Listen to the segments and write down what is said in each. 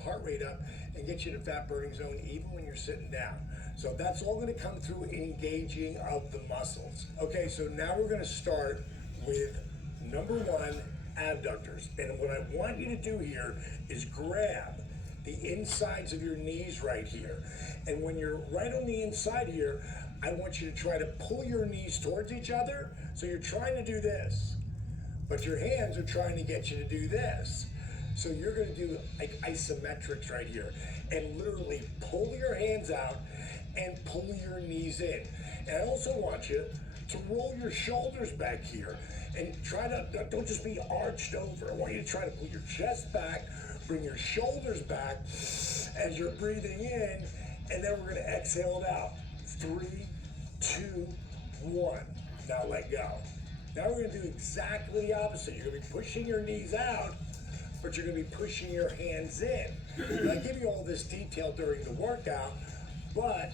heart rate up and get you to fat burning zone even when you're sitting down. So that's all going to come through engaging of the muscles. Okay, so now we're going to start with number one, abductors. And what I want you to do here is grab the insides of your knees right here. And when you're right on the inside here, I want you to try to pull your knees towards each other. So you're trying to do this, but your hands are trying to get you to do this. So you're going to do like isometrics right here and literally pull your hands out and pull your knees in. And I also want you to roll your shoulders back here and try to, don't just be arched over. I want you to try to pull your chest back, bring your shoulders back as you're breathing in, and then we're going to exhale it out. 3, 2, 1. Now let go. Now we're going to do exactly the opposite. You're going to be pushing your knees out, but you're going to be pushing your hands in. And I give you all this detail during the workout, but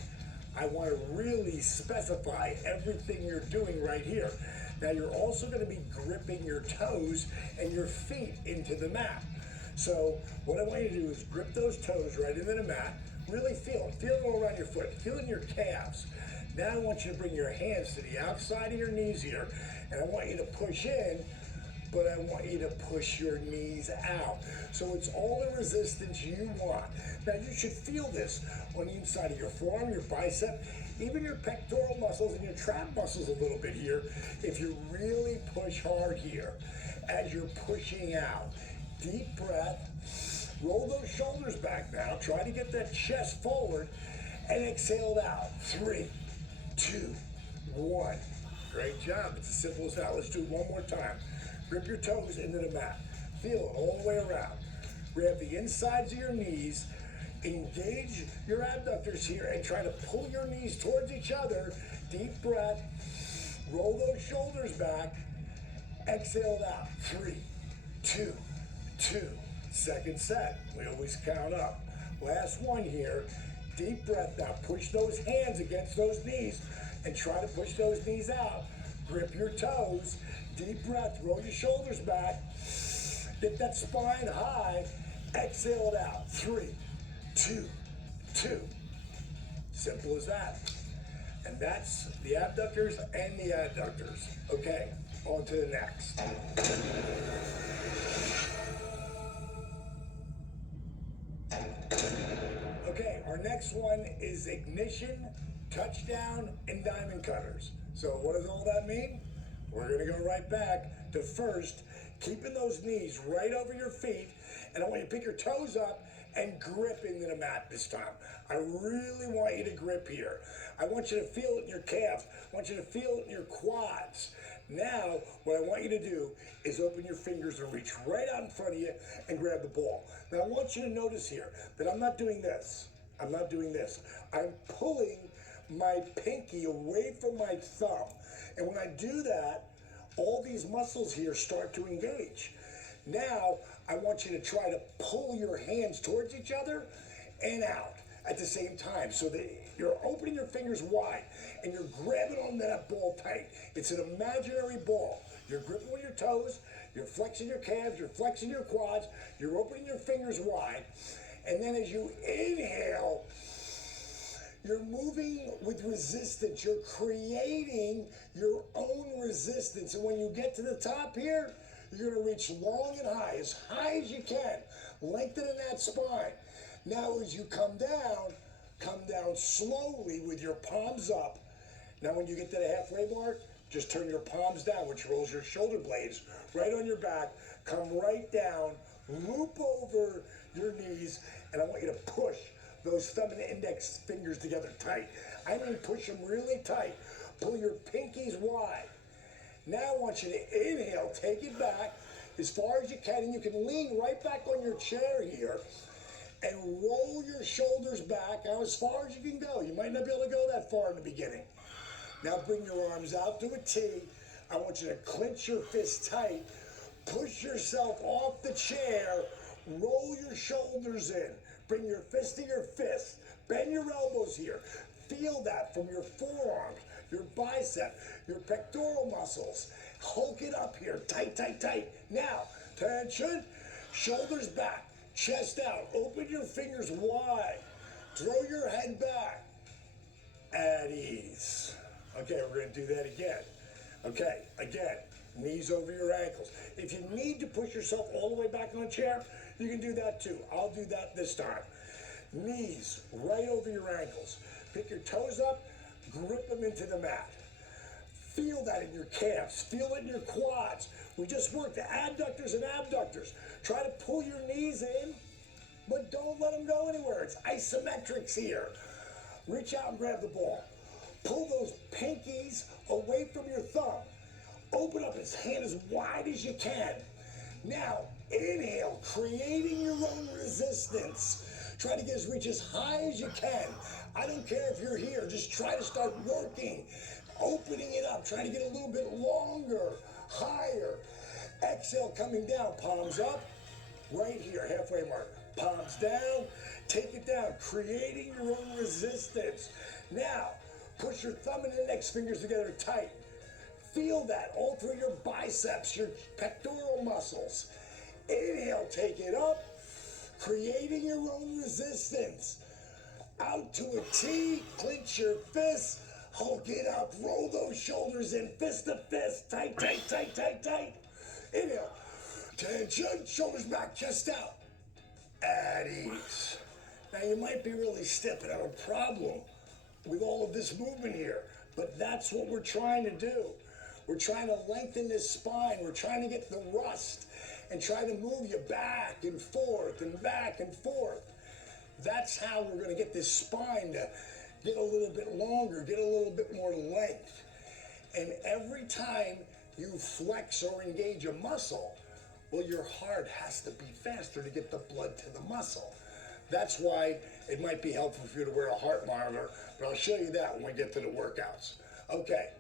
I want to really specify everything you're doing right here. Now you're also going to be gripping your toes and your feet into the mat. So what I want you to do is grip those toes right into the mat. Really feel it all around your foot. Feel it in your calves. Now I want you to bring your hands to the outside of your knees here, and I want you to push in, but I want you to push your knees out. So it's all the resistance you want. Now you should feel this on the inside of your forearm, your bicep, even your pectoral muscles and your trap muscles a little bit here if you really push hard here as you're pushing out. Deep breath, roll those shoulders back now, try to get that chest forward and exhale it out. 3, 2, 1. Great job, it's as simple as that. Let's do it one more time. Grip your toes into the mat. Feel it all the way around. Grab the insides of your knees, engage your abductors here and try to pull your knees towards each other. Deep breath, roll those shoulders back, exhale it out. 3, 2, 2. Second set, we always count up. Last one here, deep breath now. Push those hands against those knees and try to push those knees out. Grip your toes, deep breath, roll your shoulders back, get that spine high, exhale it out. 3, 2, 2. Simple as that. And that's the abductors and the adductors. Okay, on to the next. Okay, our next one is ignition, touchdown, and diamond cutters. So what does all that mean? We're gonna go right back to first, keeping those knees right over your feet, and I want you to pick your toes up and grip into the mat this time. I really want you to grip here. I want you to feel it in your calves. I want you to feel it in your quads. Now, what I want you to do is open your fingers and reach right out in front of you and grab the ball. Now, I want you to notice here that I'm not doing this. I'm not doing this. I'm pulling my pinky away from my thumb. And when I do that, all these muscles here start to engage. Now, I want you to try to pull your hands towards each other and out at the same time so that you're opening your fingers wide and you're grabbing on that ball tight. It's an imaginary ball. You're gripping with your toes, you're flexing your calves, you're flexing your quads, you're opening your fingers wide. And then as you inhale, you're moving with resistance. You're creating your own resistance. And when you get to the top here, you're going to reach long and high as you can, lengthening that spine. Now as you come down slowly with your palms up. Now when you get to the halfway mark, just turn your palms down, which rolls your shoulder blades right on your back. Come right down, loop over your knees, and I want you to push those thumb and index fingers together tight. I mean push them really tight. Pull your pinkies wide. Now I want you to inhale, take it back as far as you can, and you can lean right back on your chair here and roll your shoulders back now as far as you can go. You might not be able to go that far in the beginning. Now bring your arms out to a T. I want you to clench your fists tight, push yourself off the chair, roll your shoulders in, bring your fist to your fist, bend your elbows here. Feel that from your forearms, your bicep, your pectoral muscles. Hulk it up here, tight, tight, tight. Now, tension, shoulders back. Chest out. Open your fingers wide. Throw your head back. At ease. Okay, we're going to do that again. Okay, again, knees over your ankles. If you need to push yourself all the way back on the chair, you can do that too. I'll do that this time. Knees right over your ankles. Pick your toes up, grip them into the mat. Feel that in your calves. Feel it in your quads. We just worked the adductors and abductors. Try to pull your knees in, but don't let them go anywhere. It's isometrics here. Reach out and grab the ball. Pull those pinkies away from your thumb. Open up his hand as wide as you can. Now, inhale, creating your own resistance. Try to get his reach as high as you can. I don't care if you're here. Just try to start working, opening it up. Try to get a little bit longer, higher. Exhale, coming down. Palms up, right here, halfway mark. Palms down, take it down, creating your own resistance. Now, push your thumb and index fingers together tight. Feel that all through your biceps, your pectoral muscles. Inhale, take it up, creating your own resistance. Out to a T, clench your fists, hulk it up, roll those shoulders in, fist to fist, tight, tight, tight, tight, tight. Inhale, tension, shoulders back, chest out. At ease. Now you might be really stiff and have a problem with all of this movement here, but that's what we're trying to do. We're trying to lengthen this spine. We're trying to get the rust and try to move you back and forth and back and forth. That's how we're going to get this spine to get a little bit longer, get a little bit more length. And every time you flex or engage a muscle, well, your heart has to beat faster to get the blood to the muscle. That's why it might be helpful for you to wear a heart monitor, but I'll show you that when we get to the workouts. Okay,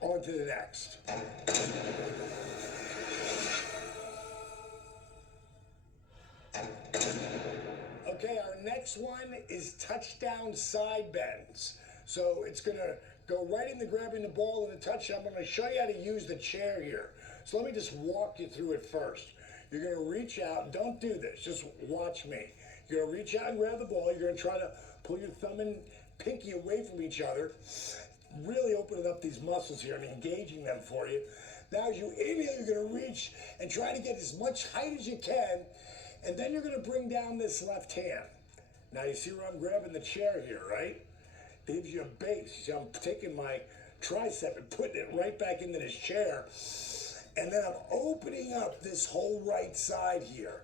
on to the next. Okay, our next one is touchdown side bends. So it's gonna go right into grabbing the ball and the touchdown. I'm gonna show you how to use the chair here. So let me just walk you through it first. You're gonna reach out, don't do this, just watch me. You're gonna reach out and grab the ball. You're gonna try to pull your thumb and pinky away from each other. Really opening up these muscles here and engaging them for you. Now as you inhale, you're gonna reach and try to get as much height as you can, and then you're gonna bring down this left hand. Now you see where I'm grabbing the chair here, right? It gives you a base. You see I'm taking my tricep and putting it right back into this chair, and then I'm opening up this whole right side here.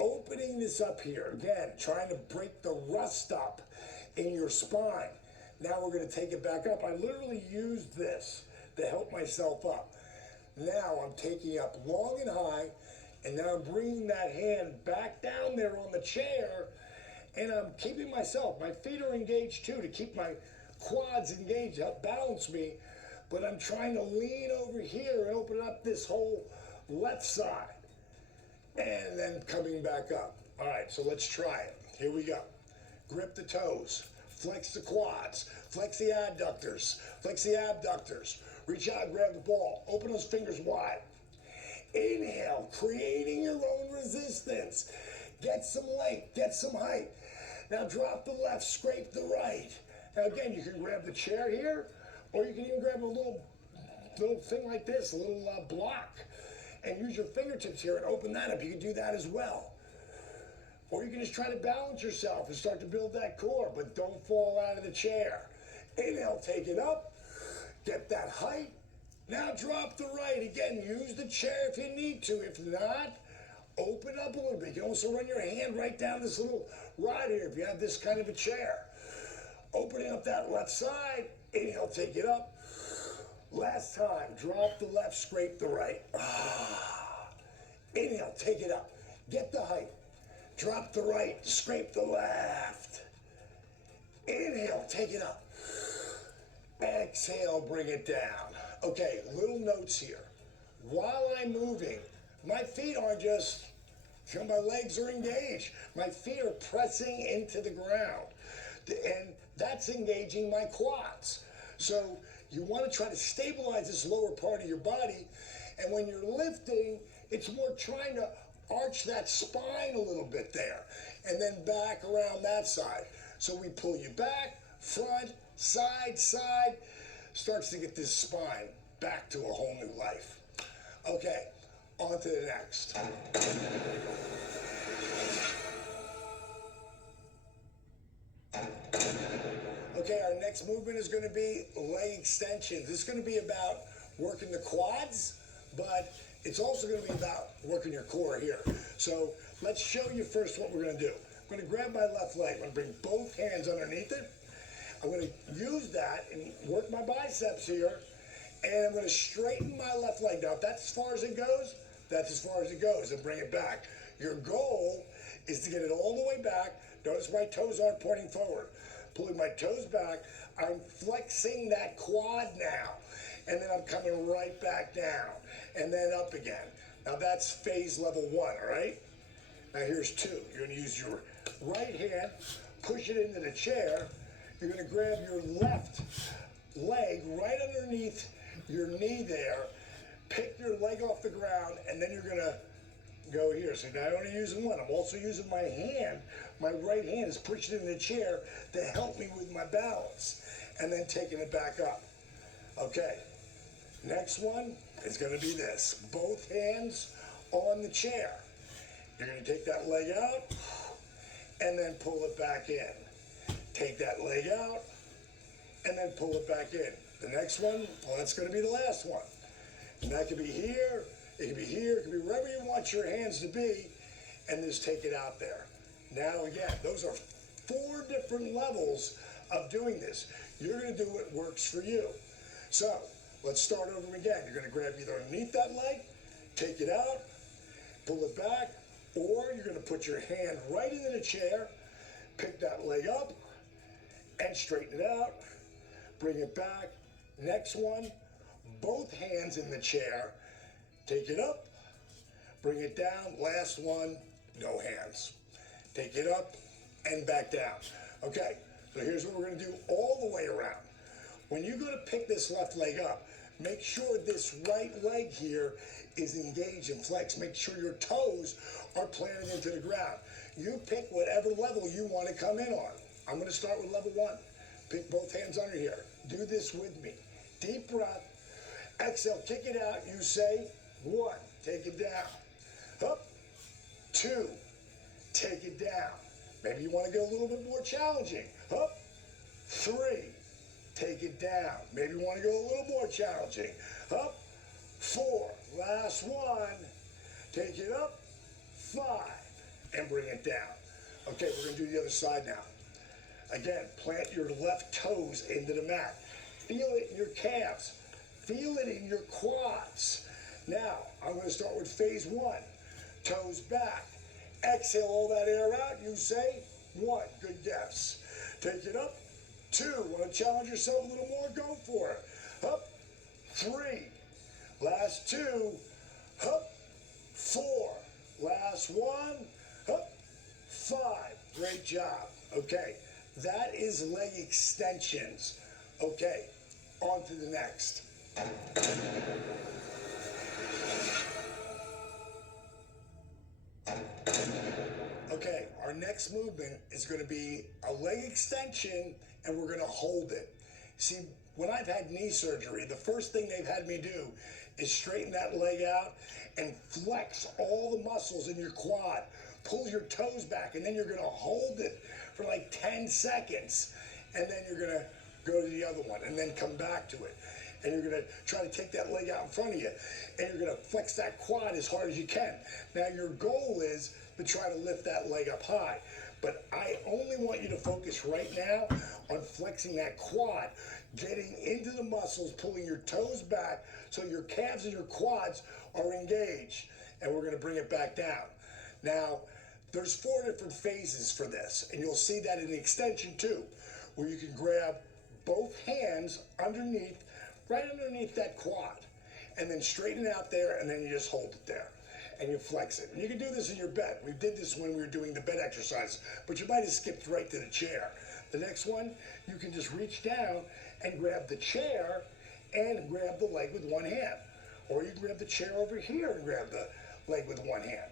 Opening this up here, again, trying to break the rust up in your spine. Now we're gonna take it back up. I literally used this to help myself up. Now I'm taking up long and high, and now I'm bringing that hand back down there on the chair, and I'm keeping myself. My feet are engaged too to keep my quads engaged, help balance me, but I'm trying to lean over here and open up this whole left side. And then coming back up. All right, so let's try it. Here we go. Grip the toes, flex the quads, flex the adductors, flex the abductors. Reach out and grab the ball. Open those fingers wide. Inhale, creating your own resistance. Get some length, get some height. Now drop the left, scrape the right. Now again, you can grab the chair here, or you can even grab a little thing like this, a little block, and use your fingertips here and open that up. You can do that as well. Or you can just try to balance yourself and start to build that core, but don't fall out of the chair. Inhale, take it up, get that height. Now drop the right. Again, use the chair if you need to. If not, open up a little bit. You can also run your hand right down this little rod here if you have this kind of a chair. Opening up that left side. Inhale, take it up. Last time, drop the left, scrape the right. Inhale, take it up. Get the height. Drop the right, scrape the left. Inhale, take it up. Exhale, bring it down. Okay, little notes here. While I'm moving, my feet aren't just, my legs are engaged. My feet are pressing into the ground. And that's engaging my quads. So you want to try to stabilize this lower part of your body. And when you're lifting, it's more trying to arch that spine a little bit there, and then back around that side. So we pull you back, front, side, side, starts to get this spine back to a whole new life. Okay, on to the next. Okay, our next movement is going to be leg extensions. This is going to be about working the quads, but it's also going to be about working your core here. So let's show you first what we're going to do. I'm going to grab my left leg. I'm going to bring both hands underneath it. I'm going to use that and work my biceps here, and I'm going to straighten my left leg. Now, if that's as far as it goes, that's as far as it goes, and bring it back. Your goal is to get it all the way back. Notice my toes aren't pointing forward. Pulling my toes back, I'm flexing that quad now, and then I'm coming right back down, and then up again. Now that's phase level 1, all right? Now here's 2. You're going to use your right hand, push it into the chair. You're going to grab your left leg right underneath your knee there, pick your leg off the ground, and then you're going to go here. So not only using one, I'm also using my hand. My right hand is pushing in the chair to help me with my balance, and then taking it back up. Okay, next one is going to be this. Both hands on the chair. You're going to take that leg out and then pull it back in. Take that leg out and then pull it back in. The next one, well, that's going to be the last one. And that could be here, it could be here, it could be wherever you want your hands to be, and just take it out there. Now again, those are 4 different levels of doing this. You're going to do what works for you. So let's start over again. You're going to grab either underneath that leg, take it out, pull it back, or you're going to put your hand right into the chair, pick that leg up, and straighten it out, bring it back. Next one, both hands in the chair, take it up, bring it down. Last one, no hands. Take it up and back down. Okay, so here's what we're going to do all the way around. When you go to pick this left leg up, make sure this right leg here is engaged and flexed. Make sure your toes are planted into the ground. You pick whatever level you want to come in on. I'm going to start with level 1. Pick both hands under here. Do this with me. Deep breath. Exhale, kick it out. You say 1, take it down. Up, 2, take it down. Maybe you want to go a little bit more challenging. Up, 3, take it down. Maybe you want to go a little more challenging. Up, 4, last one. Take it up, 5, and bring it down. Okay, we're going to do the other side now. Again, plant your left toes into the mat. Feel it in your calves. Feel it in your quads. Now, I'm going to start with phase 1. Toes back. Exhale all that air out. You say 1. Good guess. Take it up. 2. Want to challenge yourself a little more? Go for it. Up. 3. Last 2. Up. 4. Last 1. Up. 5. Great job. Okay. That is leg extensions. Okay. On to the next. Okay, our next movement is going to be a leg extension, and we're going to hold it. See, when I've had knee surgery, the first thing they've had me do is straighten that leg out and flex all the muscles in your quad. Pull your toes back, and then you're going to hold it for like 10 seconds, and then you're going to go to the other one, and then come back to it. And you're going to try to take that leg out in front of you, and you're going to flex that quad as hard as you can. Now, your goal is to try to lift that leg up high, but I only want you to focus right now on flexing that quad, getting into the muscles, pulling your toes back so your calves and your quads are engaged, and we're going to bring it back down. Now, there's 4 different phases for this, and you'll see that in the extension too, where you can grab both hands underneath, right underneath that quad, and then straighten it out there, and then you just hold it there, and you flex it. And you can do this in your bed. We did this when we were doing the bed exercise, but you might have skipped right to the chair. The next one, you can just reach down and grab the chair and grab the leg with one hand. Or you can grab the chair over here and grab the leg with one hand.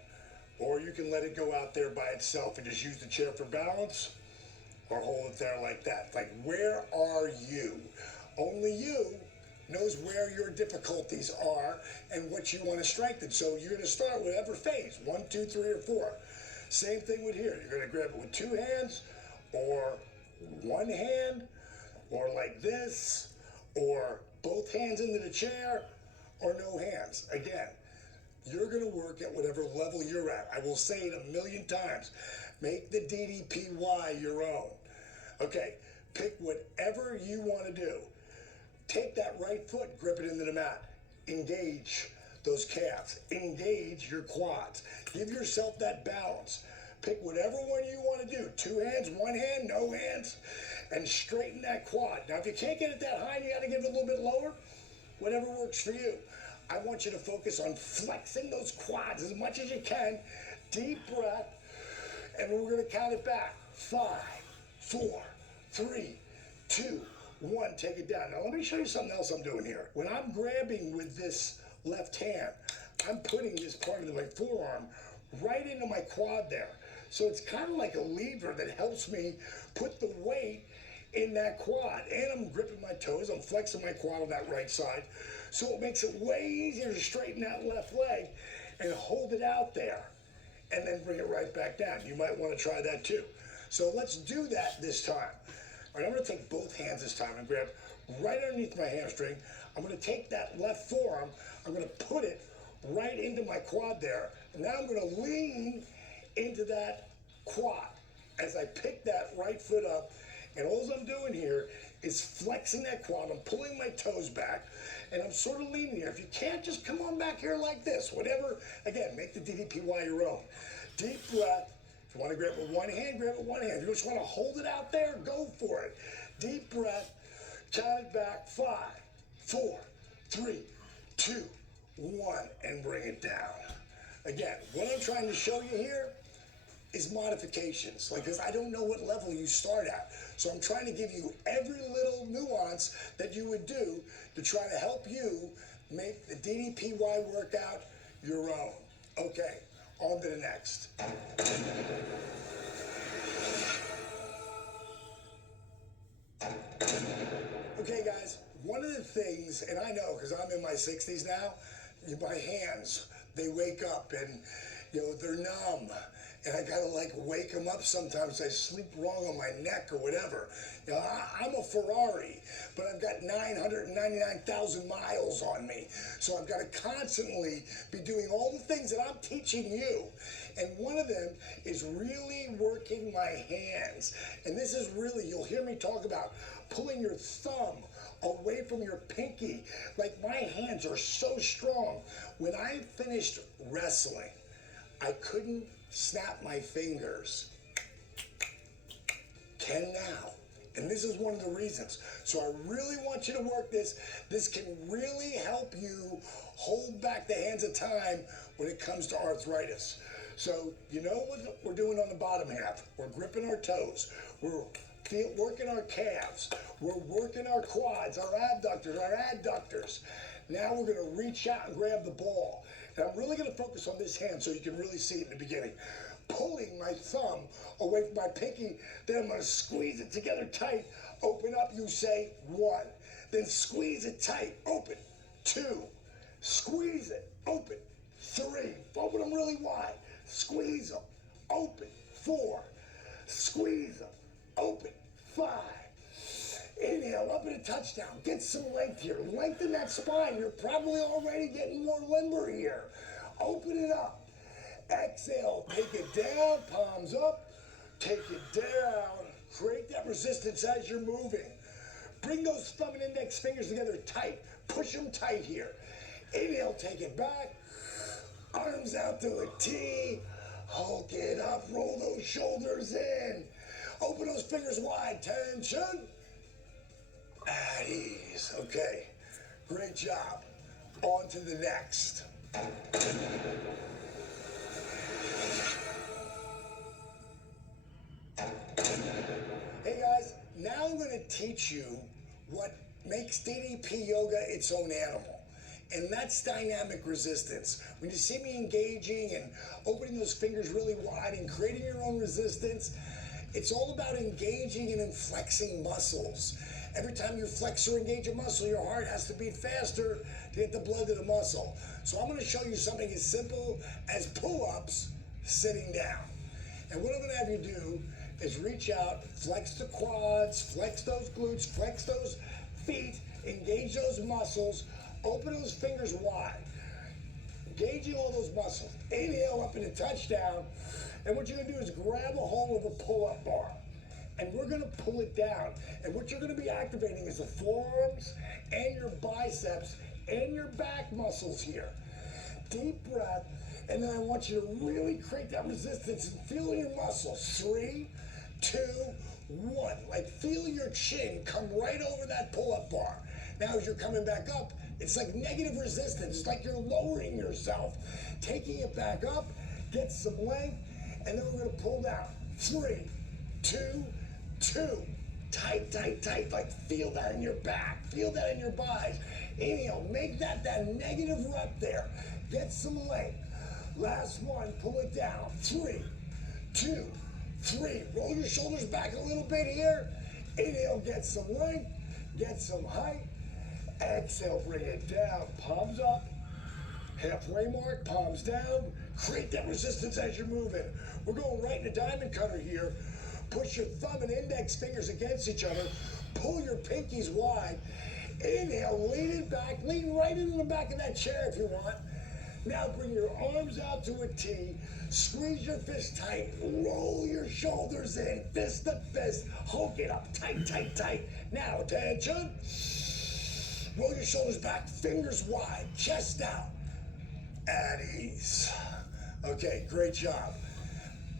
Or you can let it go out there by itself and just use the chair for balance, or hold it there like that. Like, where are you? Only you knows where your difficulties are and what you want to strengthen. So you're going to start with whatever phase, 1, 2, 3, or 4. Same thing with here. You're going to grab it with 2 hands, or 1 hand, or like this, or both hands into the chair, or no hands. Again, you're going to work at whatever level you're at. I will say it a million times. Make the DDPY your own. Okay, pick whatever you want to do. Take that right foot, grip it into the mat. Engage those calves. Engage your quads. Give yourself that balance. Pick whatever one you want to do. 2 hands, 1 hand, no hands, and straighten that quad. Now, if you can't get it that high, you got to get it a little bit lower. Whatever works for you. I want you to focus on flexing those quads as much as you can. Deep breath, and we're going to count it back. 5, 4, 3, 2, 1. Take it down. Now, let me show you something else I'm doing here. When I'm grabbing with this left hand, I'm putting this part of my forearm right into my quad there. So it's kind of like a lever that helps me put the weight in that quad. And I'm gripping my toes. I'm flexing my quad on that right side. So it makes it way easier to straighten that left leg and hold it out there and then bring it right back down. You might want to try that too. So let's do that this time. All right, I'm going to take both hands this time and grab right underneath my hamstring. I'm going to take that left forearm. I'm going to put it right into my quad there. And now I'm going to lean into that quad as I pick that right foot up. And all I'm doing here is flexing that quad. I'm pulling my toes back, and I'm sort of leaning here. If you can't, just come on back here like this. Whatever, again, make the DDPY your own. Deep breath. If you want to grab it with 1 hand, grab it with 1 hand. If you just want to hold it out there, go for it. Deep breath. Count it back. 5, 4, 3, 2, 1, and bring it down. Again, what I'm trying to show you here is modifications, because I don't know what level you start at. So I'm trying to give you every little nuance that you would do to try to help you make the DDPY workout your own. Okay, on to the next. Okay, guys, one of the things, and I know because I'm in my 60s now, my hands, they wake up and, they're numb. And I gotta wake them up sometimes. I sleep wrong on my neck or whatever. I'm a Ferrari, but I've got 999,000 miles on me. So I've got to constantly be doing all the things that I'm teaching you. And one of them is really working my hands. And this is really, you'll hear me talk about pulling your thumb away from your pinky. Like, my hands are so strong. When I finished wrestling, I couldn't snap my fingers. Can now. And this is one of the reasons. So I really want you to work this. This can really help you hold back the hands of time when it comes to arthritis. So you know what we're doing on the bottom half? We're gripping our toes. We're working our calves. We're working our quads, our abductors, our adductors. Now we're going to reach out and grab the ball. And I'm really going to focus on this hand so you can really see it in the beginning. Pulling my thumb away from my pinky, then I'm going to squeeze it together tight. Open up, you say 1. Then squeeze it tight, open 2. Squeeze it, open 3. Open them really wide. Squeeze them, open 4. Squeeze them, open 5. Inhale, up in a touchdown. Get some length here. Lengthen that spine. You're probably already getting more limber here. Open it up. Exhale, take it down, palms up. Take it down. Create that resistance as you're moving. Bring those thumb and index fingers together tight. Push them tight here. Inhale, take it back. Arms out to a T. Hulk it up. Roll those shoulders in. Open those fingers wide. Tension. At ease. Okay. Great job. On to the next. Hey guys, now I'm going to teach you what makes DDP yoga its own animal. And that's dynamic resistance. When you see me engaging and opening those fingers really wide and creating your own resistance, it's all about engaging and flexing muscles. Every time you flex or engage a muscle, your heart has to beat faster to get the blood to the muscle. So I'm going to show you something as simple as pull-ups sitting down. And what I'm going to have you do is reach out, flex the quads, flex those glutes, flex those feet, engage those muscles, open those fingers wide, engaging all those muscles. Inhale up into touchdown, and what you're gonna do is grab a hold of a pull-up bar, and we're gonna pull it down. And what you're gonna be activating is the forearms and your biceps and your back muscles here. Deep breath, and then I want you to really create that resistance and feel your muscles. 3, 2, 1. Like feel your chin come right over that pull-up bar. Now as you're coming back up, it's like negative resistance. It's like you're lowering yourself. Taking it back up, get some length, and then we're gonna pull down. 3, 2, 2. Tight, tight, tight. Like feel that in your back. Feel that in your buys. Inhale, make that negative rep there. Get some length. Last one, pull it down. 3, 2, 3. Roll your shoulders back a little bit here. Inhale, get some length, get some height. Exhale, bring it down. Palms up. Halfway mark, palms down. Create that resistance as you're moving. We're going right into diamond cutter here. Push your thumb and index fingers against each other. Pull your pinkies wide. Inhale, lean it back. Lean right into the back of that chair if you want. Now bring your arms out to a T. Squeeze your fist tight. Roll your shoulders in. Fist to fist. Hulk it up. Tight, tight, tight. Now, attention. Roll your shoulders back. Fingers wide. Chest out. At ease. Okay, great job.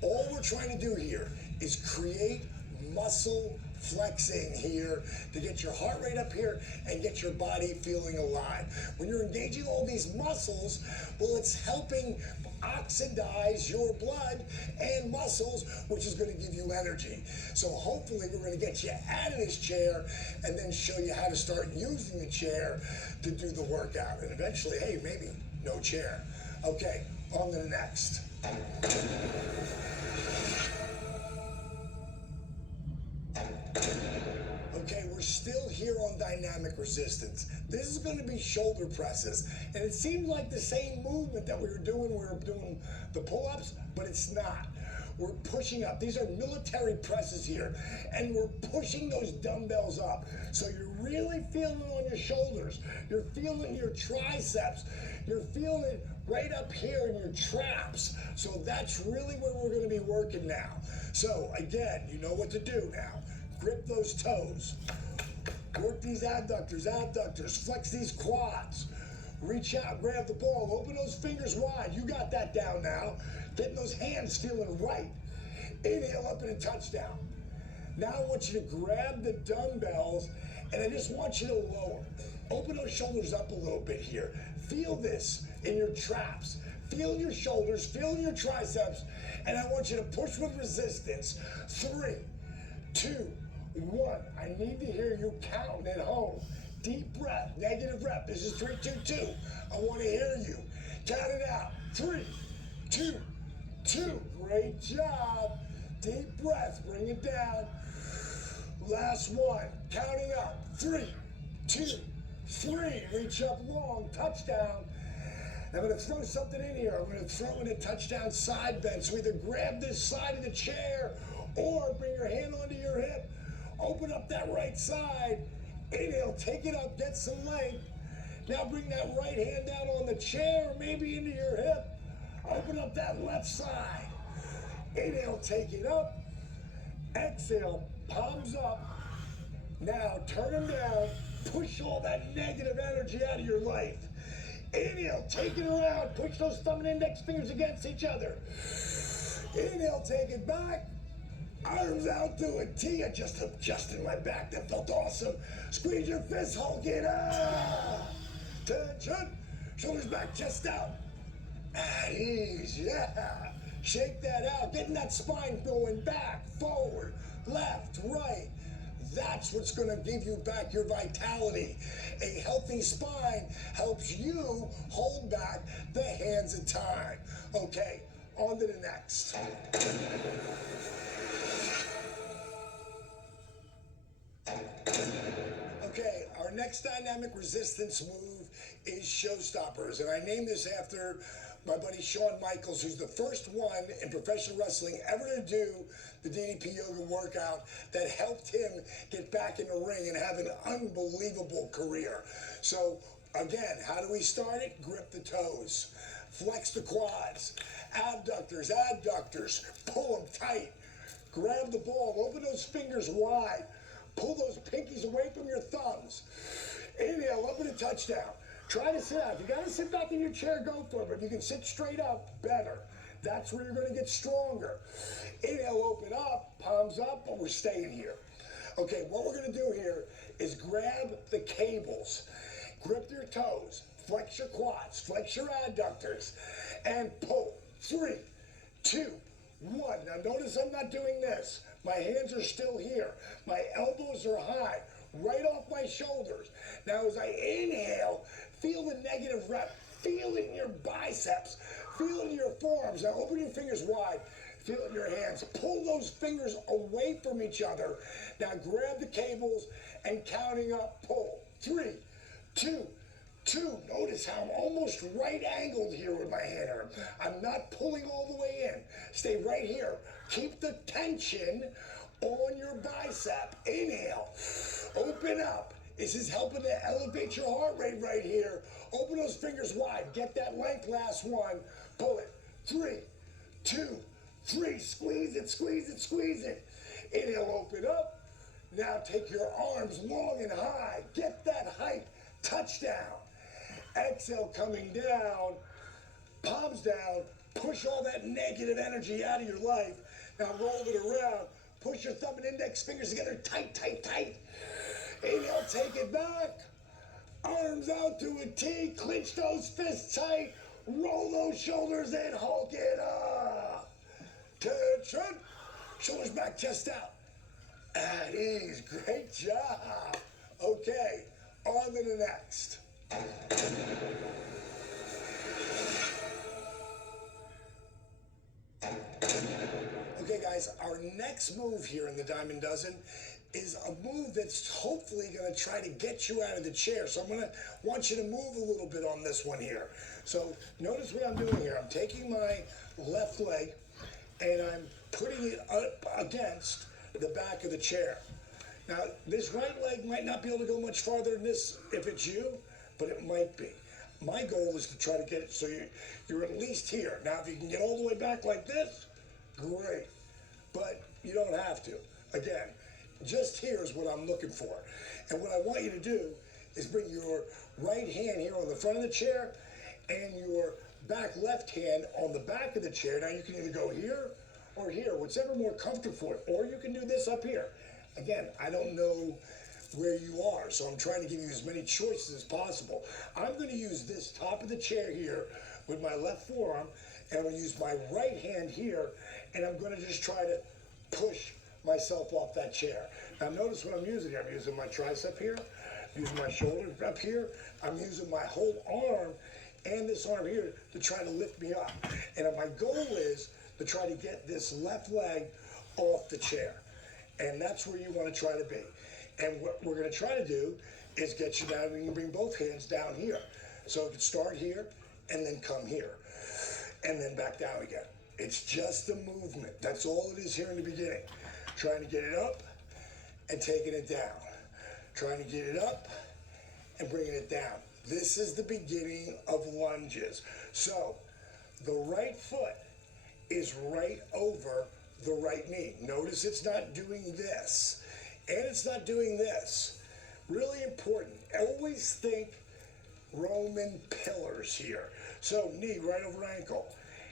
All we're trying to do here is create muscle flexing here to get your heart rate up here and get your body feeling alive. When you're engaging all these muscles, well, it's helping oxidize your blood and muscles, which is going to give you energy. So hopefully we're going to get you out of this chair and then show you how to start using the chair to do the workout. And eventually, hey, maybe no chair. Okay, on to the next. Okay, we're still here on dynamic resistance. This is going to be shoulder presses. And it seems like the same movement that we were doing the pull-ups, but it's not. We're pushing up. These are military presses here. And we're pushing those dumbbells up. So you're really feeling it on your shoulders. You're feeling your triceps. You're feeling it right up here in your traps. So that's really where we're going to be working now. So again, you know what to do now. Grip those toes. Work these abductors. Flex these quads. Reach out, grab the ball. Open those fingers wide. You got that down now. Getting those hands feeling right. Inhale up in a touchdown. Now I want you to grab the dumbbells and I just want you to lower. Open those shoulders up a little bit here. Feel this in your traps. Feel your shoulders, feel your triceps, and I want you to push with resistance. 3, 2, 1. I need to hear you counting at home. Deep breath, negative rep. This is 3, 2, 2. I want to hear you. Count it out. 3, 2, 2. Great job. Deep breath. Bring it down. Last one. Counting up. 3, 2, 3. Reach up long. Touchdown. I'm going to throw something in here. I'm going to throw in a touchdown side bend. So either grab this side of the chair or bring your hand onto your hip. Open up that right side. Inhale, take it up, get some length. Now bring that right hand down on the chair, maybe into your hip. Open up that left side. Inhale, take it up. Exhale, palms up. Now turn them down. Push all that negative energy out of your life. Inhale, take it around. Push those thumb and index fingers against each other. Inhale, take it back. Arms out to a T. I just adjusted my back. That felt awesome. Squeeze your fist, Hulk it up. Tension. Shoulders back, chest out. At ease, yeah. Shake that out. Getting that spine going back, forward, left, right. That's what's going to give you back your vitality. A healthy spine helps you hold back the hands of time. Okay, on to the next. Okay, our next dynamic resistance move is showstoppers, and I named this after my buddy Shawn Michaels, who's the first one in professional wrestling ever to do the DDP yoga workout that helped him get back in the ring and have an unbelievable career. So again, how do we start it? Grip the toes, flex the quads, adductors, pull them tight, grab the ball, open those fingers wide, pull those pinkies away from your thumbs. Inhale, up in a touchdown. Try to sit out. If you got to sit back in your chair, go for it. But if you can sit straight up, better. That's where you're going to get stronger. Inhale, open up, palms up, but we're staying here. Okay, what we're going to do here is grab the cables, grip your toes, flex your quads, flex your adductors, and pull. 3, 2, 1. Now notice I'm not doing this. My hands are still here. My elbows are high, right off my shoulders. Now as I inhale, feel the negative rep. Feel it in your biceps. Feel it in your forearms. Now open your fingers wide. Feel it in your hands. Pull those fingers away from each other. Now grab the cables and counting up, pull. 3, 2, 2. Notice how I'm almost right angled here with my hand. I'm not pulling all the way in. Stay right here. Keep the tension on your bicep. Inhale. Open up. This is helping to elevate your heart rate right here. Open those fingers wide. Get that length. Last one. Pull it. 3, 2, 3. Squeeze it, squeeze it, squeeze it. Inhale, open up. Now take your arms long and high. Get that height. Touchdown. Exhale, coming down. Palms down. Push all that negative energy out of your life. Now roll it around. Push your thumb and index fingers together. Tight, tight, tight. Inhale, take it back. Arms out to a T. Clench those fists tight. Roll those shoulders and hulk it up. Tension. Shoulders back, chest out. That is great job. Okay, on to the next. Okay guys, our next move here in the Diamond Dozen is a move that's hopefully going to try to get you out of the chair. So I'm going to want you to move a little bit on this one here. So notice what I'm doing here. I'm taking my left leg and I'm putting it up against the back of the chair. Now, this right leg might not be able to go much farther than this if it's you, but it might be. My goal is to try to get it so you're at least here. Now, if you can get all the way back like this, great. But you don't have to. Again, just here is what I'm looking for. And what I want you to do is bring your right hand here on the front of the chair and your back left hand on the back of the chair. Now, you can either go here or here, whichever more comfortable for it. Or you can do this up here. Again, I don't know where you are, so I'm trying to give you as many choices as possible. I'm going to use this top of the chair here with my left forearm, and I'm going to use my right hand here, and I'm going to just try to push myself off that chair. Now notice what I'm using here. I'm using my tricep here, I'm using my shoulder up here, I'm using my whole arm and this arm here to try to lift me up. And my goal is to try to get this left leg off the chair. And that's where you want to try to be. And what we're going to try to do is get you down, and you can bring both hands down here. So you can start here and then come here and then back down again. It's just a movement. That's all it is here in the beginning. Trying to get it up and taking it down. Trying to get it up and bringing it down. This is the beginning of lunges. So the right foot is right over the right knee. Notice it's not doing this and it's not doing this. Really important. Always think Roman pillars here. So knee right over ankle.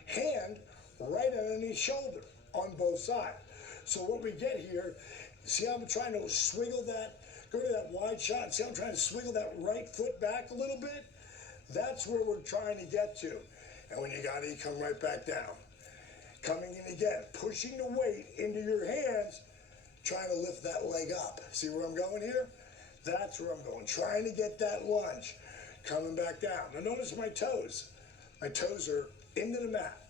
Hand right underneath shoulder on both sides. So what we get here, see how I'm trying to swiggle that, go to that wide shot, see how I'm trying to swiggle that right foot back a little bit? That's where we're trying to get to. And when you got it, you come right back down. Coming in again, pushing the weight into your hands, trying to lift that leg up. See where I'm going here? That's where I'm going. Trying to get that lunge. Coming back down. Now notice my toes. My toes are into the mat.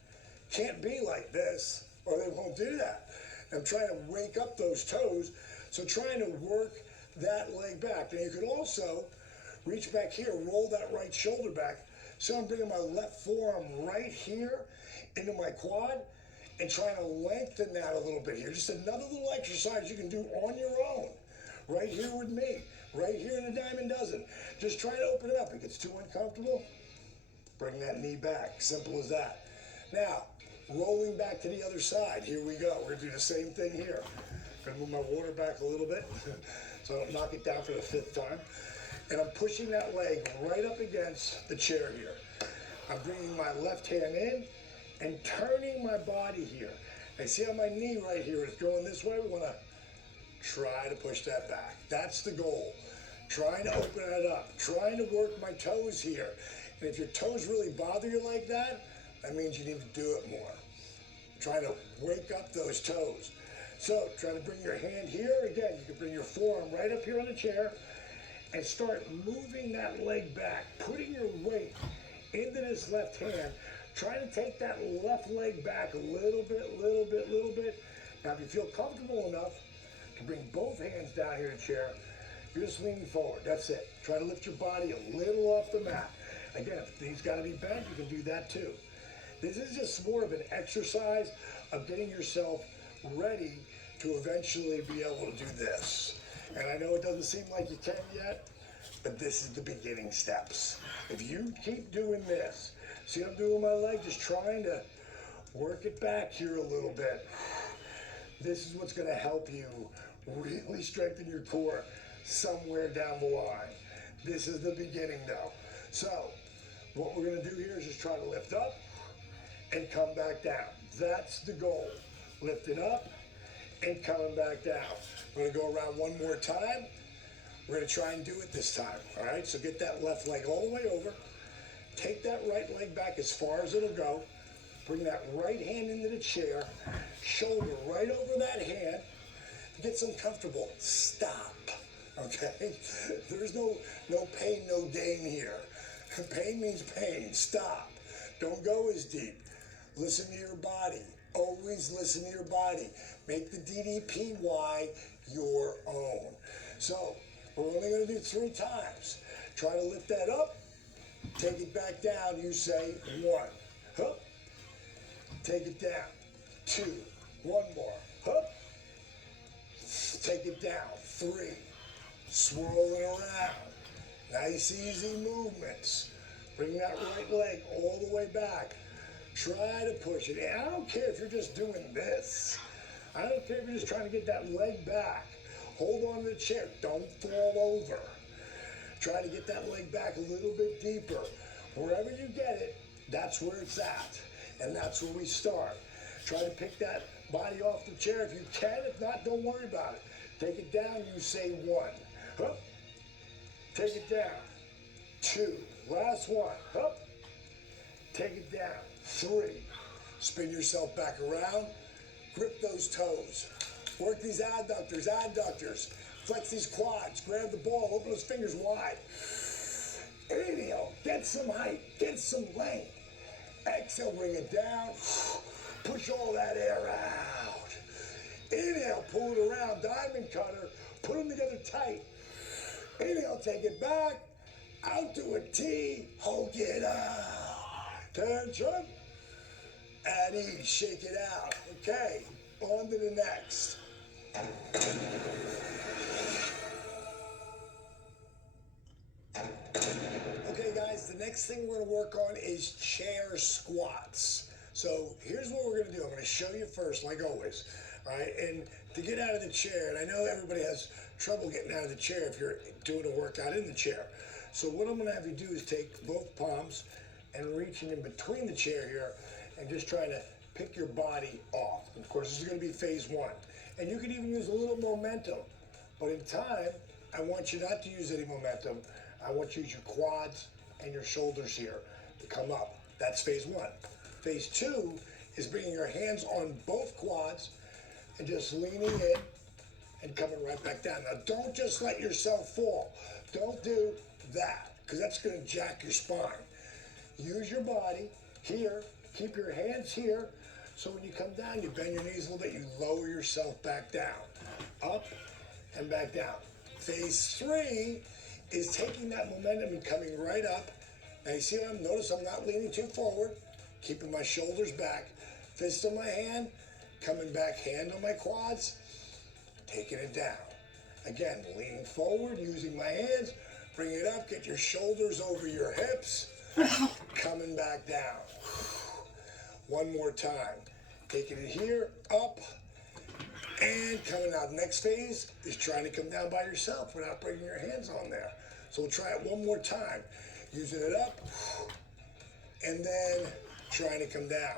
Can't be like this or they won't do that. I'm trying to wake up those toes. So trying to work that leg back. Now you could also reach back here, roll that right shoulder back. So I'm bringing my left forearm right here into my quad and trying to lengthen that a little bit here. Just another little exercise you can do on your own. Right here with me, right here in the Diamond Dozen. Just try to open it up. If it gets too uncomfortable, bring that knee back. Simple as that. Now, rolling back to the other side. Here we go. We're gonna do the same thing here. Gonna move my water back a little bit so I don't knock it down for the 5th time. And I'm pushing that leg right up against the chair here. I'm bringing my left hand in and turning my body here. And see how my knee right here is going this way? We wanna try to push that back. That's the goal. Trying to open it up. Trying to work my toes here. And if your toes really bother you like that, that means you need to do it more. Trying to wake up those toes. So try to bring your hand here. Again, you can bring your forearm right up here on the chair and start moving that leg back, putting your weight into this left hand, trying to take that left leg back a little bit, little bit, little bit. Now, if you feel comfortable enough to bring both hands down here in the chair, you're just leaning forward. That's it. Try to lift your body a little off the mat. Again, if things got to be bent, you can do that too. This is just more of an exercise of getting yourself ready to eventually be able to do this. And I know it doesn't seem like you can yet, but this is the beginning steps. If you keep doing this, see what I'm doing with my leg? Just trying to work it back here a little bit. This is what's going to help you really strengthen your core somewhere down the line. This is the beginning though. So what we're going to do here is just try to lift up and come back down. That's the goal. Lifting up and coming back down. We're going to go around one more time. We're going to try and do it this time. All right, so get that left leg all the way over. Take that right leg back as far as it'll go. Bring that right hand into the chair. Shoulder right over that hand. Get some comfortable. Stop. Okay? There's no pain, no gain here. Pain means pain. Stop. Don't go as deep. Listen to your body. Always listen to your body. Make the DDPY your own. So, we're only going to do 3 times. Try to lift that up. Take it back down. You say 1. Hup. Take it down. 2. 1 more. Hup. Take it down. 3. Swirl it around. Nice, easy movements. Bring that right leg all the way back. Try to push it. And I don't care if you're just doing this. I don't care if you're just trying to get that leg back. Hold on to the chair. Don't fall over. Try to get that leg back a little bit deeper. Wherever you get it, that's where it's at. And that's where we start. Try to pick that body off the chair if you can. If not, don't worry about it. Take it down, you say 1. Hup. Take it down. 2. Last one. Hup. Take it down. 3. Spin yourself back around. Grip those toes. Work these adductors. Flex these quads. Grab the ball. Open those fingers wide. Inhale. Get some height. Get some length. Exhale. Bring it down. Push all that air out. Inhale. Pull it around. Diamond cutter. Put them together tight. Inhale. Take it back. Out to a T. Hulk it out. Tension. At ease. Shake it out. Okay. On to the next. Okay, guys, the next thing we're going to work on is chair squats. So here's what we're going to do. I'm going to show you first, like always. All right, and to get out of the chair, and I know everybody has trouble getting out of the chair if you're doing a workout in the chair. So what I'm going to have you do is take both palms and reaching in between the chair here and just trying to pick your body off. And of course, this is going to be phase 1. And you can even use a little momentum. But in time, I want you not to use any momentum. I want you to use your quads and your shoulders here to come up. That's phase 1. Phase 2 is bringing your hands on both quads and just leaning in and coming right back down. Now, don't just let yourself fall. Don't do that, because that's going to jack your spine. Use your body here. Keep your hands here. So when you come down, you bend your knees a little bit, you lower yourself back down. Up and back down. Phase 3 is taking that momentum and coming right up. Now you see what notice I'm not leaning too forward, keeping my shoulders back. Fist on my hand, coming back, hand on my quads, taking it down. Again, leaning forward, using my hands, bring it up, get your shoulders over your hips, coming back down. One more time. Taking it here, up, and coming out. Next phase is trying to come down by yourself without bringing your hands on there. So we'll try it one more time. Using it up, and then trying to come down.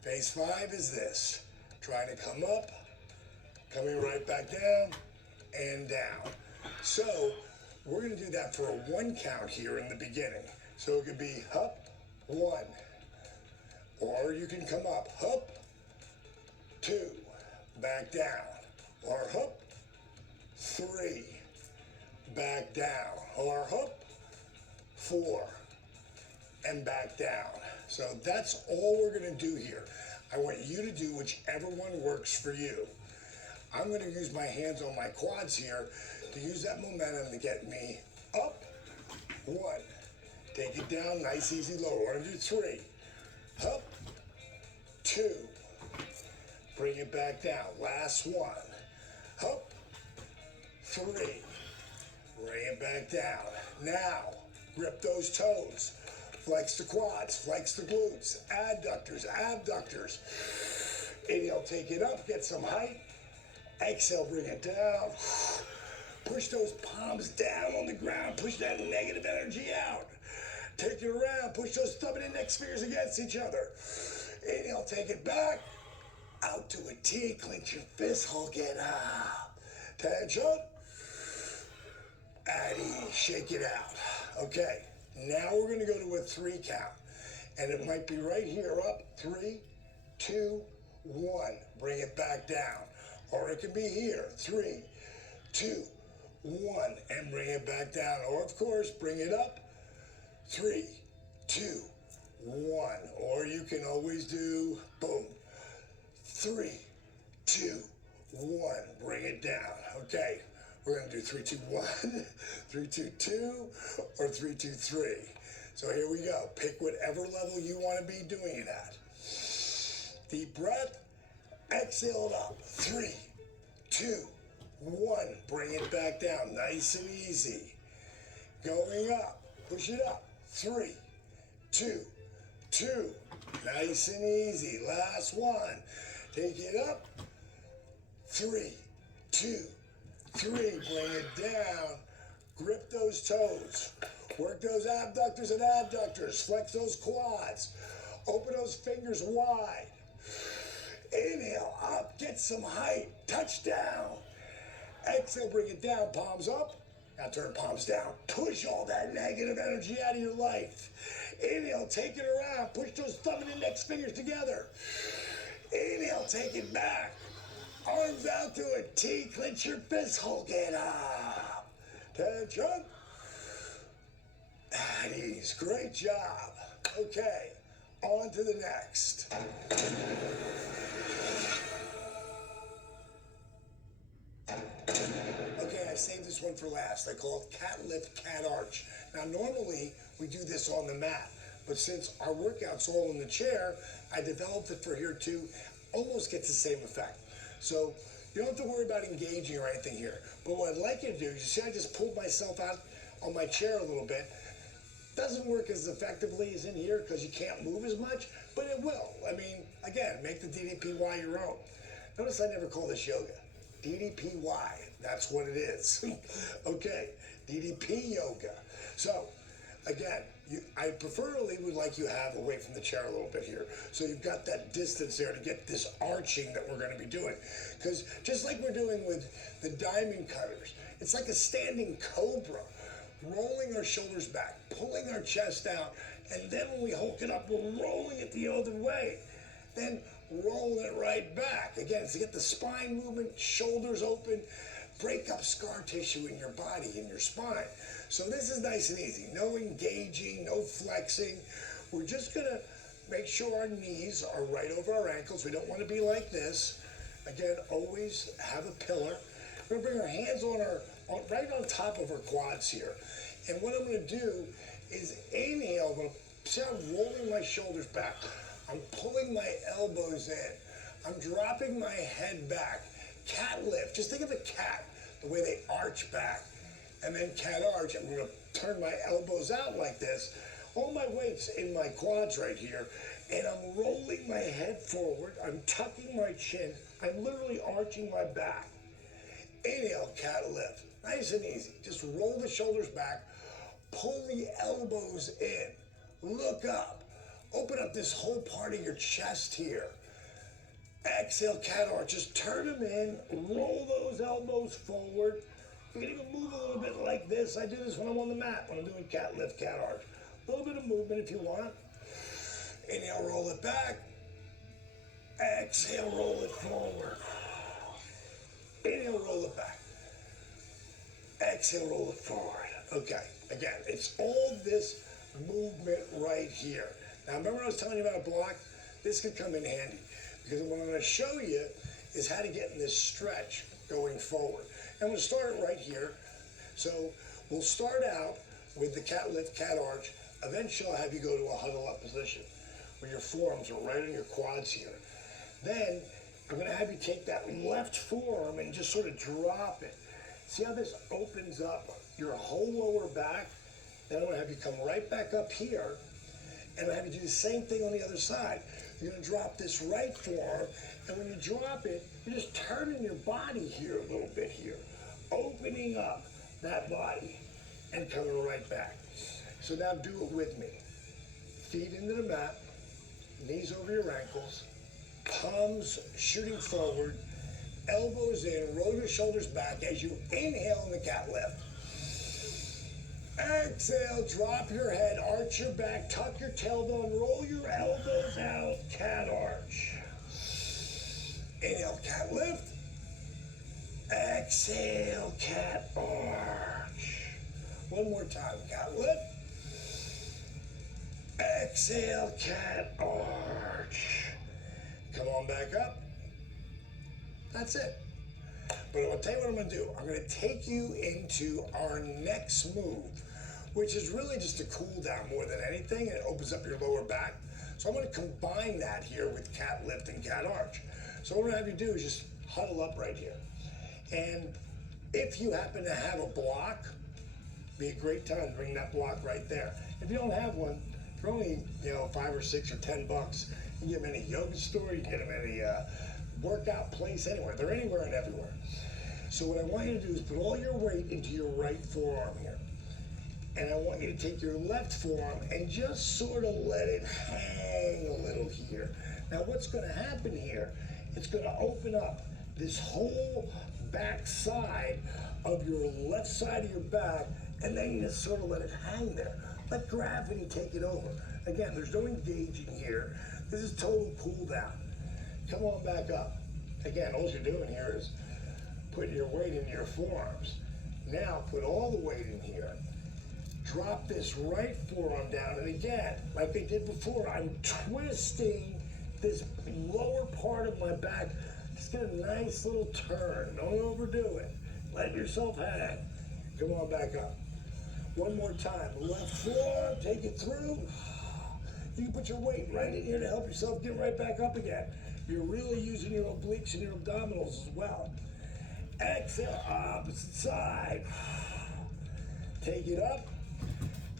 Phase 5 is this. Trying to come up, coming right back down, and down. So we're going to do that for a 1 count here in the beginning. So it could be up, 1. Or you can come up, up, 2, back down. Or up, 3, back down. Or up, 4, and back down. So that's all we're going to do here. I want you to do whichever one works for you. I'm going to use my hands on my quads here to use that momentum to get me up, 1. Take it down, nice, easy, low. We're going to do 3. Up, 2. Bring it back down. Last one. Up, 3. Bring it back down. Now, grip those toes. Flex the quads, flex the glutes, adductors, abductors. Inhale, take it up, get some height. Exhale, bring it down. Push those palms down on the ground. Push that negative energy out. Take it around. Push those thumb and index fingers against each other. Inhale, take it back. Out to a T. Clench your fist. Hulk it up. Tension. And ease. Shake it out. Okay. Now we're going to go to a 3 count. And it might be right here. Up. 3, 2, 1. Bring it back down. Or it can be here. 3, 2, 1. And bring it back down. Or, of course, bring it up. 3, 2, 1. Or you can always do, boom. 3, 2, 1. Bring it down. Okay. We're going to do 3, 2, 1, 3, 2, 2, or 3, 2, 3. So here we go. Pick whatever level you want to be doing it at. Deep breath. Exhale it up. 3, 2, 1. Bring it back down. Nice and easy. Going up. Push it up. 3, 2, 2. Nice and easy. Last one. Take it up. 3, 2, 3. Bring it down. Grip those toes. Work those abductors and adductors. Flex those quads. Open those fingers wide. Inhale up. Get some height. Touchdown. Exhale. Bring it down. Palms up. Now turn palms down. Push all that negative energy out of your life. Inhale. Take it around. Push those thumb and index fingers together. Inhale. Take it back. Arms out to a T. Clench your fist. Hulk it up. Tension. At ease. Great job. Okay. On to the next. Okay, I saved this one for last. I call it cat lift, cat arch. Now, normally we do this on the mat, but since our workout's all in the chair, I developed it for here too. Almost gets the same effect. So you don't have to worry about engaging or anything here. But what I'd like you to do, you see I just pulled myself out on my chair a little bit. Doesn't work as effectively as in here because you can't move as much, but it will. I mean, again, make the DDPY your own. Notice I never call this yoga. DDPY, that's what it is. Okay, DDP yoga. So, again, I preferably would like you to have away from the chair a little bit here. So you've got that distance there to get this arching that we're going to be doing. Because just like we're doing with the diamond cutters, it's like a standing cobra. Rolling our shoulders back, pulling our chest out, and then when we hulk it up, we're rolling it the other way. Then roll it right back. Again, it's to get the spine movement, shoulders open, break up scar tissue in your body, in your spine. So this is nice and easy. No engaging, no flexing. We're just gonna make sure our knees are right over our ankles. We don't want to be like this. Again, always have a pillar. We're gonna bring our hands right on top of our quads here. And what I'm gonna do is inhale. I'm gonna see how I'm rolling my shoulders back. I'm pulling my elbows in. I'm dropping my head back. Cat lift. Just think of a cat, the way they arch back. And then cat arch. I'm gonna turn my elbows out like this. All my weight's in my quads right here. And I'm rolling my head forward. I'm tucking my chin. I'm literally arching my back. Inhale, cat lift. Nice and easy. Just roll the shoulders back. Pull the elbows in. Look up. Open up this whole part of your chest here. Exhale, cat arch. Just turn them in. Roll those elbows forward. You can even move a little bit like this. I do this when I'm on the mat, when I'm doing cat lift, cat arch. A little bit of movement if you want. Inhale, roll it back. Exhale, roll it forward. Inhale, roll it back. Exhale, roll it forward. Okay, again, it's all this movement right here. Now, remember I was telling you about a block? This could come in handy because what I'm going to show you is how to get in this stretch going forward. I'm going to start it right here. So we'll start out with the cat lift, cat arch. Eventually, I'll have you go to a huddle up position where your forearms are right on your quads here. Then I'm going to have you take that left forearm and just sort of drop it. See how this opens up your whole lower back? Then I'm going to have you come right back up here, and I'm going to have you do the same thing on the other side. You're going to drop this right forearm, and when you drop it, you're just turning your body here a little bit here, opening up that body and coming right back. So now do it with me. Feet into the mat, knees over your ankles, palms shooting forward, elbows in, roll your shoulders back as you inhale in the cat lift. Exhale, drop your head, arch your back, tuck your tailbone, roll your elbows out, cat arch. Inhale, cat lift. Exhale, cat arch. One more time, cat lift. Exhale, cat arch. Come on back up. That's it. But I'll tell you what I'm going to do. I'm going to take you into our next move, which is really just a cool down more than anything. It opens up your lower back. So I'm going to combine that here with cat lift and cat arch. So what I'm going to have you do is just huddle up right here. And if you happen to have a block, be a great time to bring that block right there. If you don't have one, for only, $5 or $6 or $10, you can get them in a yoga store, you can get them at a workout place, anywhere. They're anywhere and everywhere. So what I want you to do is put all your weight into your right forearm here. And I want you to take your left forearm and just sort of let it hang a little here. Now what's going to happen here, it's going to open up this whole back side of your left side of your back, and then you just sort of let it hang there. Let gravity take it over. Again, there's no engaging here. This is total cool down. Come on back up. Again, all you're doing here is putting your weight into your forearms. Now put all the weight in here. Drop this right forearm down, and again, like I did before, I'm twisting this lower part of my back. Just get a nice little turn. Don't overdo it. Let yourself hang. Come on back up. One more time. Left forearm, take it through. You can put your weight right in here to help yourself get right back up again. You're really using your obliques and your abdominals as well. Exhale, opposite side. Take it up.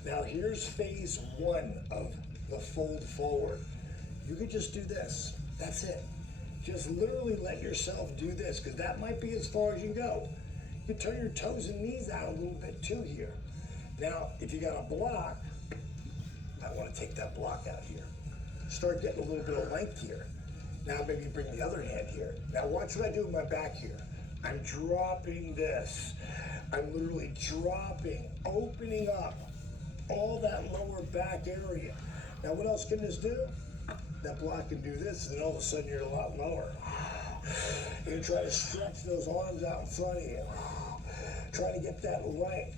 Now here's phase one of the fold forward. You could just do this. That's it. Just literally let yourself do this, because that might be as far as you can go. You can turn your toes and knees out a little bit too here. Now, if you got a block, I want to take that block out here. Start getting a little bit of length here. Now maybe bring the other hand here. Now watch what I do with my back here. I'm dropping this. I'm literally dropping, opening up all that lower back area. Now what else can this do? that block can do this, and then all of a sudden you're a lot lower. You're gonna try to stretch those arms out in front of you. Try to get that length.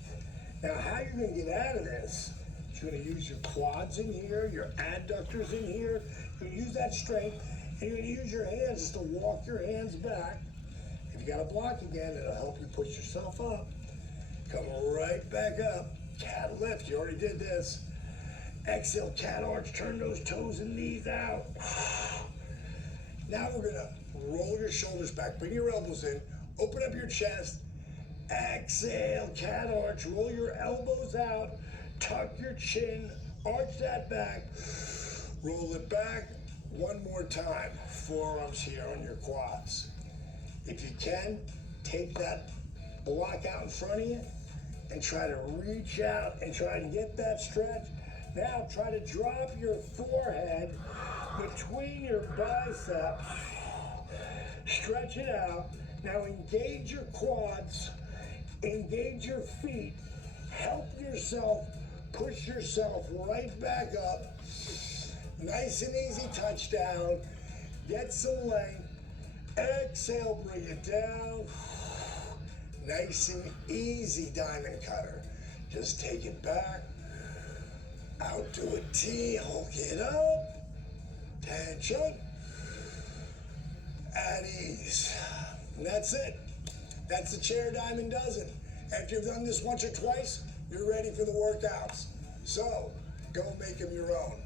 Now, how you're gonna get out of this, you're gonna use your quads in here, your adductors in here. You're gonna use that strength, and you're gonna use your hands just to walk your hands back. If you got a block again, it'll help you push yourself up. Come right back up. Cat lift, you already did this. Exhale, cat arch, turn those toes and knees out. Now we're gonna roll your shoulders back, bring your elbows in, open up your chest. Exhale, cat arch, roll your elbows out, tuck your chin, arch that back, roll it back. One more time, forearms here on your quads. If you can, take that block out in front of you and try to reach out and try to get that stretch. Now try to drop your forehead between your biceps, stretch it out. Now engage your quads, engage your feet, help yourself, push yourself right back up. Nice and easy touchdown. Get some length. Exhale, bring it down. Nice and easy diamond cutter. Just take it back. Out to a T, hulk it up. Tension. At ease. And that's it. That's the chair diamond dozen. After you've done this once or twice, you're ready for the workouts. So, go make them your own.